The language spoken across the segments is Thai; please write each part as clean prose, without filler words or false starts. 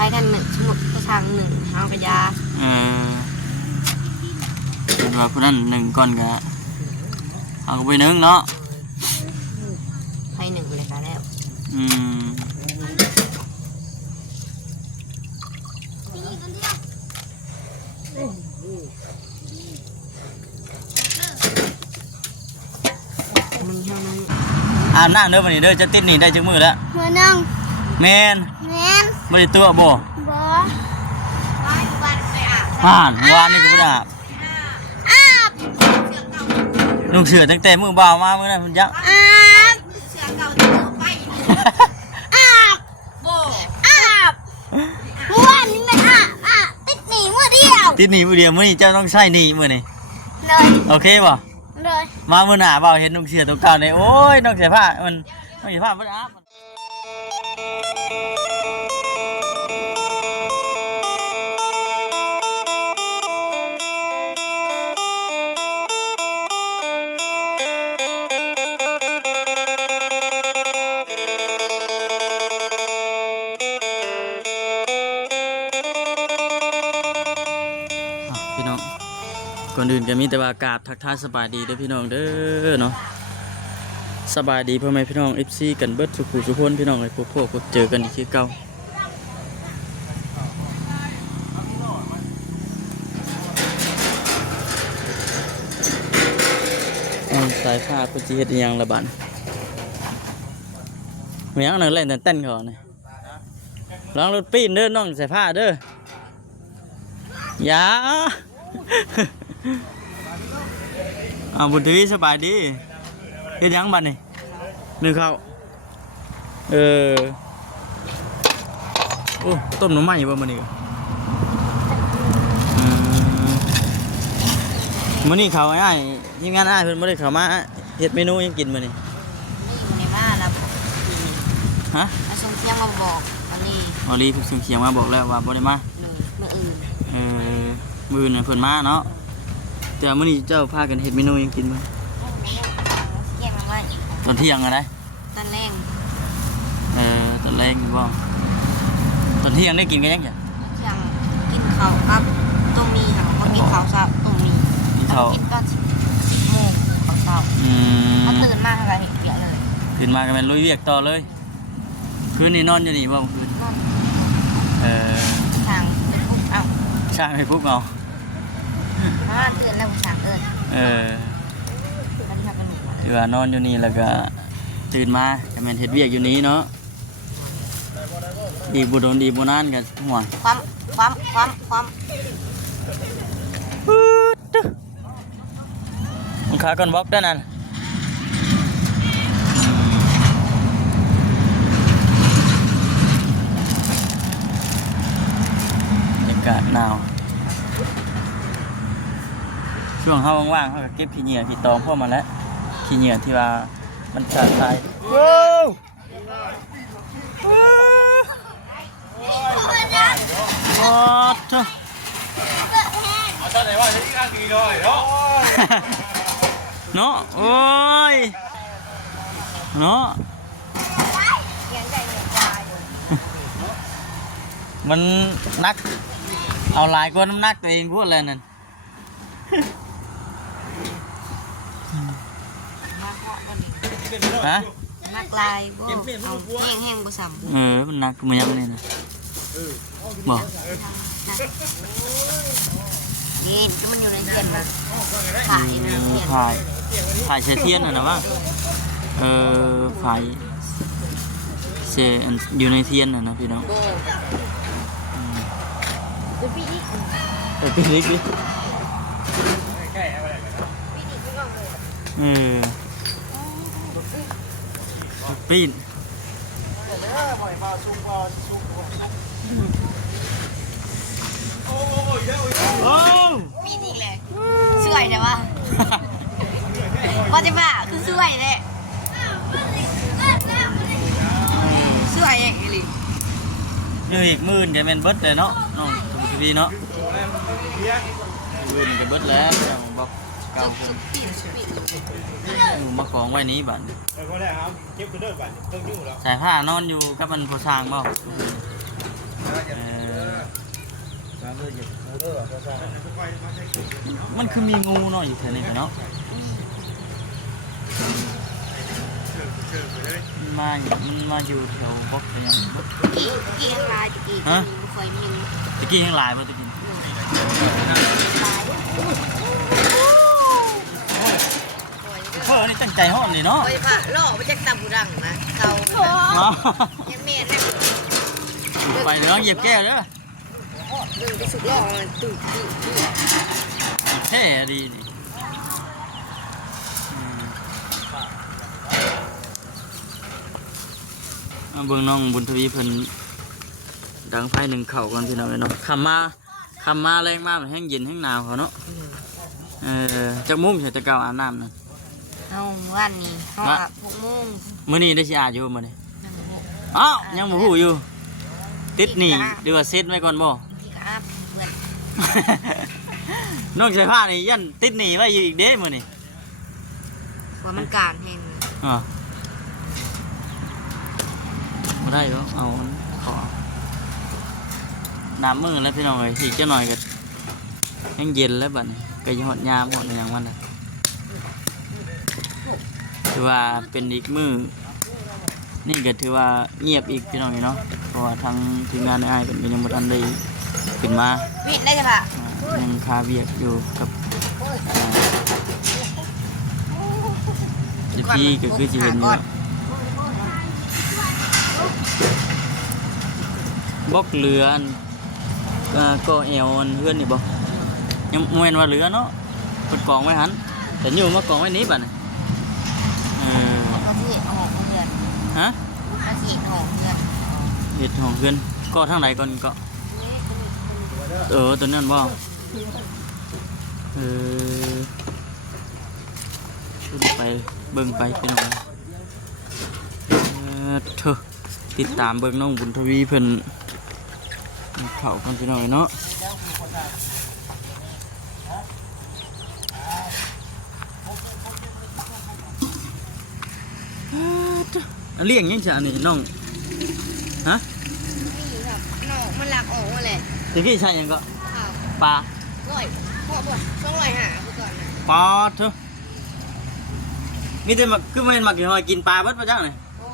รกันหนึ่งสมุดกระชังหนึ่งเอากระยาเป็นว่าผู้นั้นหนึ่งก่อนก็เอาไปนึ่งเนาะไพ่หนึ่งเลยกันแล้วอาบน้ำเด้อวันนี้เด้อจะติดหนีได้จังมือแล้วมือนั่งแมนไม่ได้ตัวบ่ผ่านวานนี่ก็ไม่ได้ลุงเสือตั้งแต่มือบ่าวมาเมื่อนั้นมันยักเสือเก่าจะไปเมื่อวานนี้มันติดหนีมือเดียวติดหนีมือเดียวมื่อนี้เจ้าต้องใช้หนีมือนี่เลยโอเคป่ะเลยมามือหนาบ่าวเห็นลุงเสือตรงกลางเลยโอ้ยน้องเสียผ้ามันน้องเสียผ้ามันอาบก่อนอื่นก็มีแต่ว่ากราบทักทายสบายดีเด้อพี่น้องเด้อเนาะสบายดีพ่อแม่พี่น้อง FC กันเบิดสุขุสุขคนพี่น้องไอ้พวกเจอกันอีกคือเก่าสายผ้าเพิ่นสิเฮ็ดอีหยังละบัดมีหยังนั่งเล่นเต้นก่อนนี่ลองรถปีนเด้อน้องสายผ้าเด้ออย่าบุญทวีสบายดีเฮ็ดยังบัดนี่นึ่งข้าวโอ้ต้มหน่อไม้บ่มื้อนี้มื้อนี้เขาอ้ายทีมงานอ้ายเพิ่นบ่ได้เข้ามาเฮ็ดเมนูยังกินมื้อนี้ในบ้านแล้วฮะส่งเสียงมาบอกอันนี้อ๋อรีส่งเสียงมาบอกแล้วว่าบ่ได้มามื้ออื่นมื้ออื่นเพิ่นมาเนาะแต่มื้อนี้เจ้าพากันเฮ็ดเมนูยังกินมั้ยตอนเที่ยงอะไรตอนแรงตอนแรงบ่ตอนเที่ยงได้กินกันยังไงเที่ยงกินข้าวครับต้มมีค่ะมากินข้าวเช้าต้มมีกินข้าวกินตอน10 โมงข้าวเช้าถ้าตื่นมาก็เห็นเยอะเลยตื่นมาก็เป็นลุยเวียกต่อเลยคืนนี้นอนอยู่นี่บ่คืนช่างเป็นปุ๊บเอาช่างให้ปุ๊บเอาตื่นแล้วช่างเอิ้นที่ว่านอนอยู่นี่แล้วก็ตื่นมาก็แม่นเฮ็ดเวียกอยู่นี้เนาะอีกบ่โดนอีกบ่นานก็ห่วงความมึงขาก่อนบล็อกด้านนั้นอากาศหนาวช่วงเฮาว่างๆเฮาก็เก็บขี้เหงื่อขี้ตอมพวกมันแล้วขี้เหงื่อที่ว่ามันสะใจว้าวว้าวเจ้าเอาเจ้าไหนว่าจะอีกอันดีหน่อยเนาะเนาะโอ้ยเนาะมันนักเอาลายก็น้ำหนักตัวเองพูดเลยนั่นฮะนักลายบ่เอาแห้งบ่ซ้ำมันนักมันยังนี่นะบอกนี่มันอยู่ในเทียนนะถ่ายเทียนนะว่าถ่ายเสอยู่ในเทียนนะพี่น้องปีนิกดิปีนปีนอีกเลยสวยใช่ปะว่าจะบ้าคือสวยเลยสวยอย่างนี้เลยอีกมื่นจะเป็นเบิร์ดเลยเนาะน้องทีวีเนาะมื่นจะเบิร์ดแล้วบอกเก่าคนมาของไว้นี้บัดสายผ้านอนอยู่กับมันโพสางบ่ มันคือมีงูเนาะอยู่แถวนี้เนาะมันมาอยู่แถวบล็อกอะไรอย่างเงี้ย กี่ยังลายกี่เคยมี ตะกี้ยังหลายป่ะตะกี้เพื่อนี่ตั้งใจห้องนี่เนาะ โอ้ยผ่าล่อไปจากตำบุรังนะเขายังเมียนนะ ไปเนาะเหยียบแก้วเด้อ ดึงไปสุดล่อตื่น แค่ดีนี่เบิ่งน้องบุญทวีเพิ่นดังไฟหนึ่งเข่ากันพี่น้องเนาะคำมาแรงมากมันแห้งเย็นแห้งหนาวเขาเนาะจากมุ้งใส่ตะเกาอาบน้ำนะ เอาวันนี้เขาอาบ6 โมง มื้อนี้ได้สิอาบอยู่มื้อนี้อ้าวยังบ่ฮู้อยู่ติดหนี่หรือว่าเซ็ตไว้ก่อนบ่ ที่ก็อาบเพื่อน น้องใส่ผ้านี่ยันติดหนี่ไว้อยู่อีกเด้มื้อนี้ ว่ามันการเห็น อ๋อบ่ได้เหรอเอาขอน้ำมือแล้วพี่น้องเอ้ยอีกจักหน่อยก็ยังเย็นแล้วบัดนี้ก็สิฮอดยามฮอดหยังมันน่ะถือว่าเป็นอีกมื้อนี่ก็ถือว่าเงียบอีกพี่น้องเนาะเพราะว่าทางทีมงานอ้ายเป็นก็ยังบ่ทันได้ขึ้นมา วิทย์ได้จ้ะค่ะ ยังคาเวียกอยู่กับพี่ก็คือจะเห็นอยู่บล็อกเรือก็เอวเพื่อนนี่บ่ยังมวนว่าเรือเนาะกดกองไว้หันแต่อยู่มากองไว้นี้บัดนี้มาที่หอเพื่อน ฮะ มาที่หอเพื่อน เห็ดของเพื่อนก็ทางไหนก่อนก็ตัวนั้นบ่ขึ้นไปเบิ่งไปเป็นไงเถอะติดตามเบิ่งน้องบุญทวีเพิ่นเข้ากันพี่น้อยเนาะเลี้ยงยังจะนี่น้องฮะนี่ครับน้องมันหลักออกมาเลย ตะกี้ใช่ยังก็ อ้าว ปลา ร้อยพ่อบ่200หาคือก่อนนะ ปลาเถอะมีแต่มาคือมันมากินหอยกินปลาเบิดมาจังเลย โอ้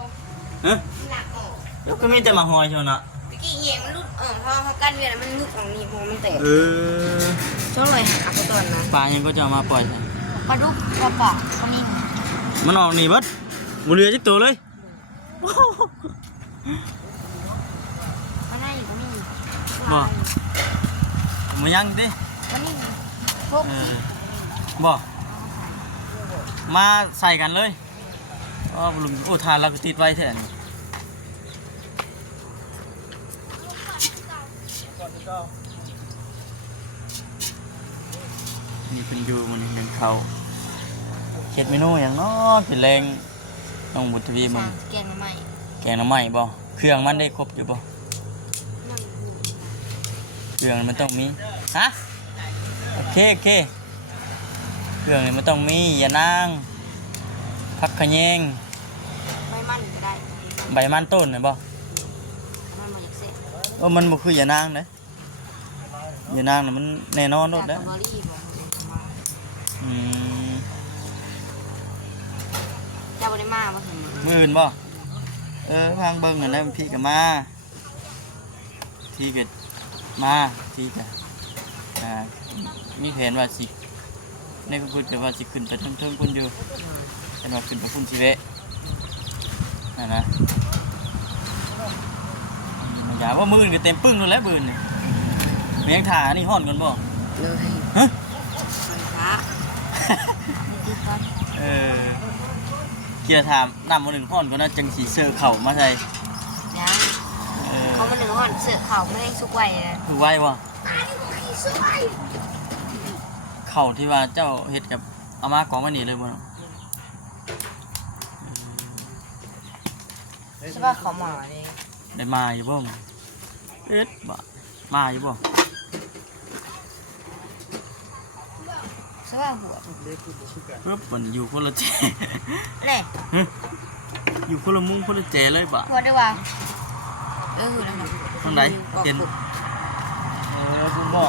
ฮะ หลักออก แล้วก็มีแต่มาหอยเชียวนะ ตะกี้เหี้ยมันรุดพอเขากันเวียนมันลุกของนี่พอมันแตก 200หาคือก่อนนะ ปลายังก็จะเอามาปล่อยใส่ ปลาดุกปลาปลาปลานิ่ม มันออกนี่เบิดบุเรือจักตัวเลย มันได้อยู่ก็มี บ่มายังดิ มันนี่พวก บ่มาใส่กันเลยลุงโอ้ทานเราก็ติดไว้แท้นี่นี่เป็นอยู่มันนี่เป็นเขาเฮ็ดเมนูอย่างเนาะเป็นแรงน้องบุญทวีมึง แกงใหม่ แกงหน้ำใหม่บ่เครื่องมันได้ครบอยู่บ่เครื่องมันต้องมีฮะโอเคเครื่องนี่มันต้องมีอย่านางผักขะแยง ไม่มันก็ได้ ใบมันต้นน่ะบ่ มันมาจากเส้น มันบ่คืออย่านางเด้อย่านางน่ะมันแน่นอนโลดเด้ จากเบอร์รี่บอกมา อืม เจ้าบริมาบ่ถึง มื้ออื่นบ่ทางเบิ่งนั่นแหละพี่ก็มาที่ก็มาที่ก็มีแผนว่าสิในก็พูดกันว่าสิขึ้นไปเทิงๆพุ่นอยู่แต่ว่าขึ้นไปพุ่นสิเวะนั่นนะอย่าว่ามื้ออื่นก็เต็มปึ้งแล้วแหละมื้อนี่แม่งถ่านี่ฮ้อนก่อนบ่ เลย ฮะ มันฟ้านี่คือครับ เกียร์ถามน้ำมาหนึ่งห้อนก็น่าจังสีเสื้อเข่ามาใส่ ยังเขามาหนึ่งห่อนเสือเข่าไม่ได้สุกไว้นะ คือไหววะเข่าที่ว่าเจ้าเฮ็ดกับเอามากองไว้นี่เลยบ่เนาะ ใช่ป่ะเขาหมาเนี่ย ได้มาอยู่บ่มึงบ่มาอยู่บ่ ใช่ป่ะหัว ปึ๊บมันอยู่คนละแจ เนี่ย อยู่คนละมุ้งคนละแจเลยบ่ หัวด้วยวะคือแล้วนะ ทางไหนเห็น กู บ่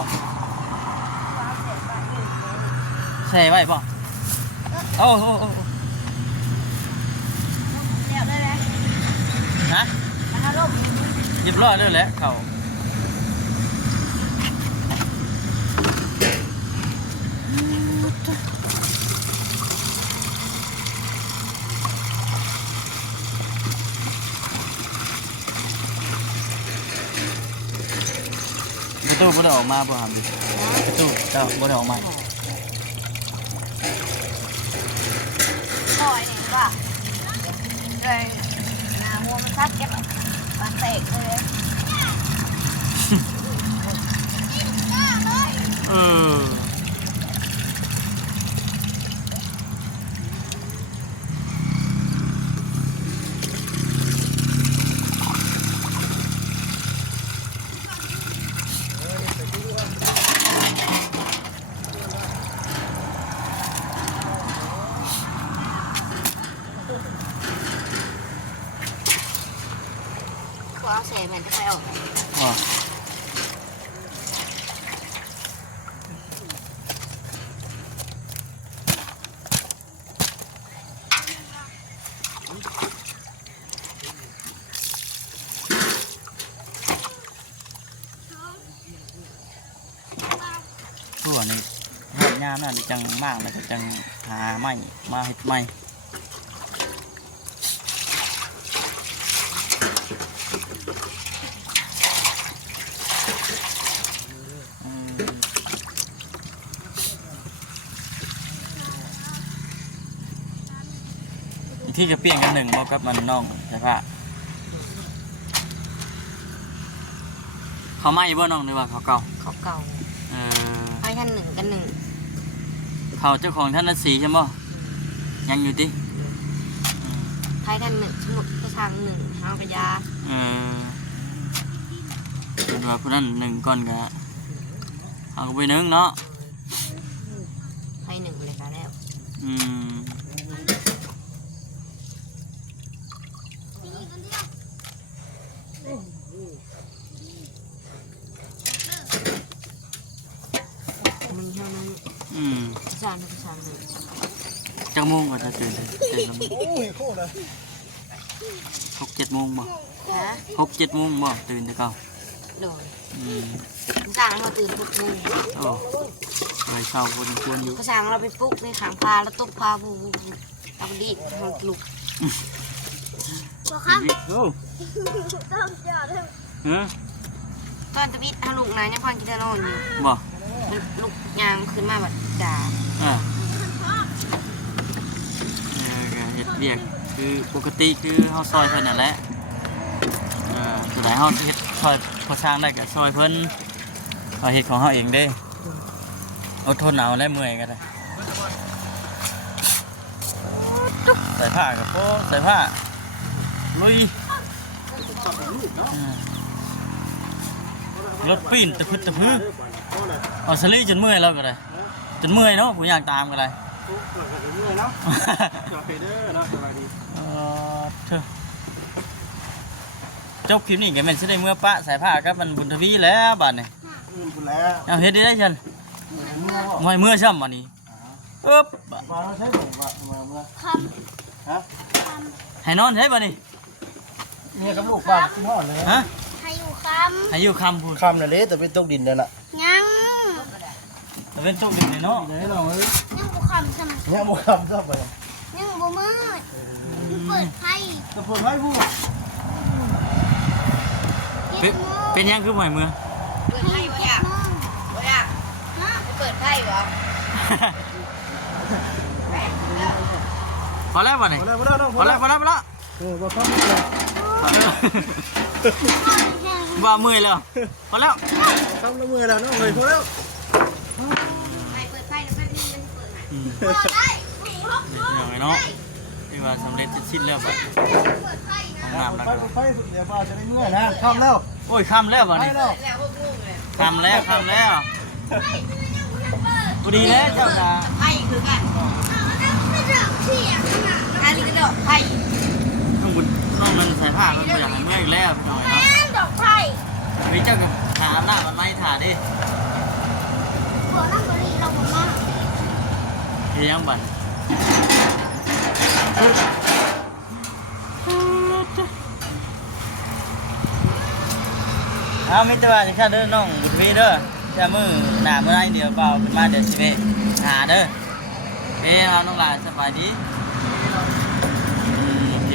ใช่ไว้บ่โอ้โห เดี๋ยวได้แล้ว ฮะ มันอารมณ์ เรียบร้อยเลยแหละเขาประตูบ่ได้ออกมาบ่หามดิประตูเจ้าบ่ได้ออกมา ปล่อยนี่ว่าเลยนาหัวมันซัดเก็บมันเตะเลย เออเขาเอาเสเหมือนจะไปออก อ๋อทั่วนี่หอดยามนั่นจังมากเลยก็จังหาไม้มาเฮ็ดไม้ที่จะเปลี่ยนกันหนึ่งบ่กับมันน้องใช่ปะเขาไหม้บ่น้องหรือว่าเขาเก่า เขาเก่า เออ ให้ท่านหนึ่งกันหนึ่ง เขาเจ้าของท่านละสีใช่บ่ยังอยู่ดิ ให้ท่านหนึ่งสมุดกระชังหนึ่งห้างกระยา เออเป็นว่าผู้นั้นหนึ่งก่อนก็เอาไปหนึ่งเนาะ ให้หนึ่งเลยค่ะแล้ว อืม มึงเท่านั้น อืม กระชังหนึ่งกระชังหนึ่ง จังโมงก็จะตื่นตื่นละ โอ้ยโคตรเลย 6-7 โมงบ่ ฮะ 6-7 โมงบ่ตื่นแต่เก่า โดย อืม กระชังเราตื่นทุกโมง โอ้ไปเช้าคนควรอยู่ กระชังเราไปปลุกในขางพาแล้วตกพาผู้เราไปดีดทางลุก โอ้เออ ตอนจะวิทย์ทางลุกนะยังพังกินเทนอนอยู่ บ่ มันลุกยางขึ้นมาแบบด่า อ่าก็เฮ็ดเวียกคือปกติคือเฮาซอยเพิ่นนั่นแหละสุดท้ายเฮาเฮ็ดซอยพอสร้างได้ก็ซอยเพิ่นเอาเฮ็ดของเฮาเองเด้อดทนเอาและเมื่อยก็ได้ใส่ผ้ากับโป๊ใส่ผ้าลุยรถปีนตะพึดตะพือเอาสลีจนเมื่อยแล้วก็ได้จนเมื่อยเนาะผมอยากตามก็ได้ เมื่อยเนาะจอดไปเด้อเนาะสบายดี เถอะจบคลิปนี้ก็แม่นสิได้เมื่อปะสายผ้ากับมันบุญทวีแล้วบัดนี้ คุณแล้ว เอาเฮ็ดได้จัง เมื่อ ไม่เมื่อซ้ำบัดนี้ปึ๊บ มาใช้ผมว่าเมื่อฮะ ให้นอนใช่บัดนี้ เมียกับลูกบ้านที่ห่อเลย ฮะ ให้อยู่ค ให้อยู่คำพูด คำนั่นเลยแต่เป็นตกดินนั่นแหละ ำยัง แต่เป็นโชคดีเลยเนาะ ไหนเราเอ้ย ยังบุคำสม เนี่ยโมคำชอบไป ยังบุมืดเปิดไพ่ จะเปิดให้ผู้ เป็นยังคือใหม่เมื่อ เปิดไพ่วะเนี่ยวะเนี่ยเปิดไพ่เหรอ พอแล้วบัดนี้ พอแล้ว พอแล้วพอแล้วพอแล้ว ว่าเขาไม่เลย ว่าเมื่อยแล้วพอแล้ว คำละเมื่อแล้วเนาะเลยพอแล้ว ไพ่เปิดไพ่แล้วแป๊บนึงเลยเปิดไพ่ อืม เปิดได้ อย่างไรเนาะที่ว่าสำเร็จสิ้นแล้วบัด เปิดไพ่นะ ห้องน้ำแล้ว ไป ก็ ไปเดี๋ยวบ้าจะได้เมื่อยนะคำแล้ว โอ้ยคำแล้วบัด ไป นี้ แล้ว แล้วพวกลูกเลย คำแล้วคำแล้วพอดีแล้วเจ้าค่ะ ไพ่คือกันอันนี้ก็ดอกไพ่ ต้องบุญต้องมันใส่ผ้ามันอยากให้เมื่อยอีกแล้วหน่อยเนาะ ดอกไพ่ พี่เจ้ากับหาหน้ามันไม่ถ่าดิ ฮ อน้ำบริเราบอกมา เฮียงบันเอามิตรว่าสิข้าเด้อน้องบุญวีเด้อจะมือหนาเมื่อไรเดี๋ยวเบาขึ้นมาเดี๋ยวสิเวหาเด้อเอ้เอาน้องหลานสบายดีโอเค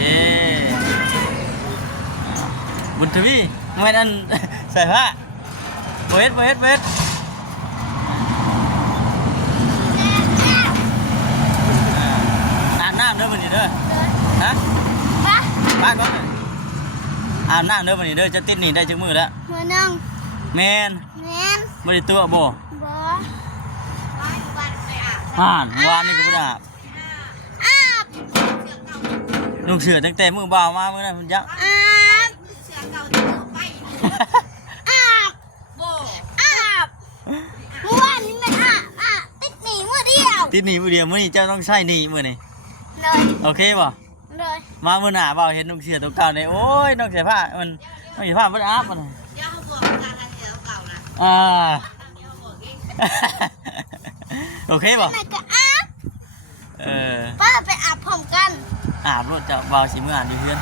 บุญทวีไม่นั่น ใส่ผ้าเวทอาบน้ำเด้อวันนี้เด้อฮะ ปะ บ้านก่อนเลยอาบน้ำเด้อวันนี้เด้อจะติดหนีได้จังมือแล้ว มือนั่ง แมน แมน ไม่ได้ตัวบ่ บอ ห่านวานนี่ก็ไม่ได้อาบ อาบ ลูกเสือตั้งแต่มือบ่าวมาเมื่อนั้นมันยัก อาบอาบอาบเมื่อวานนี้มันอาบติดหนีมือเดียว ติดหนีมือเดียวมื่อนี้เจ้าต้องใช้หนีมือนี่ เลย โอเคป่ะ เลย มามื่อหน้าบ่าวเห็นลูกเสือตัวเก่าเนี่ยโอ้ยน้องเสียผ้ามันน้องเสียผ้ามันอาบมันอ่า โอเคป่ะ ไหนก็อาบ เออ ป้าไปอาบพร้อมกัน อาบรถจะบ่าวสิมืออ่านอยู่เพื่อน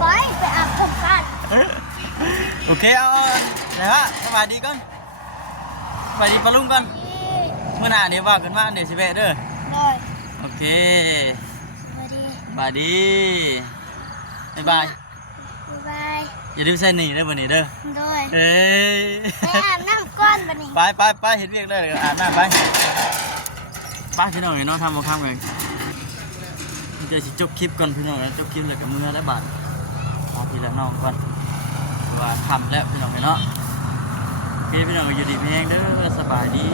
ไปอาบพร้อมกัน โอเคเอาเดี๋ยวฮะสบายดีก่อนสบายดีปะลุงก่อนเมื่อหน้าเดี๋ยวว่ากันมาเดี๋ยวสิเวะเด้อ เลย โอเค สวัสดี บายดีบ๊ายบาย บ๊ายบาย อย่าลืมใส่หนีเด้อวันนี้เด้อ เลย เอ้ย ไปอาบน้ำก้อนบันนี้ ไปเห็นเรียกได้เลยอาบน้ำไปพี่น้องเห็นน้องทำมาข้ามเลยเดี๋ยวสิจบคลิปก่อนพี่น้องจบคลิปเลยกับมือได้บาทเอาพี่ละน้องก่อนว่าทำแล้วพี่น้องเนาะโอเคพี่น้องอยู่ดีเพียงเด้อสบายดี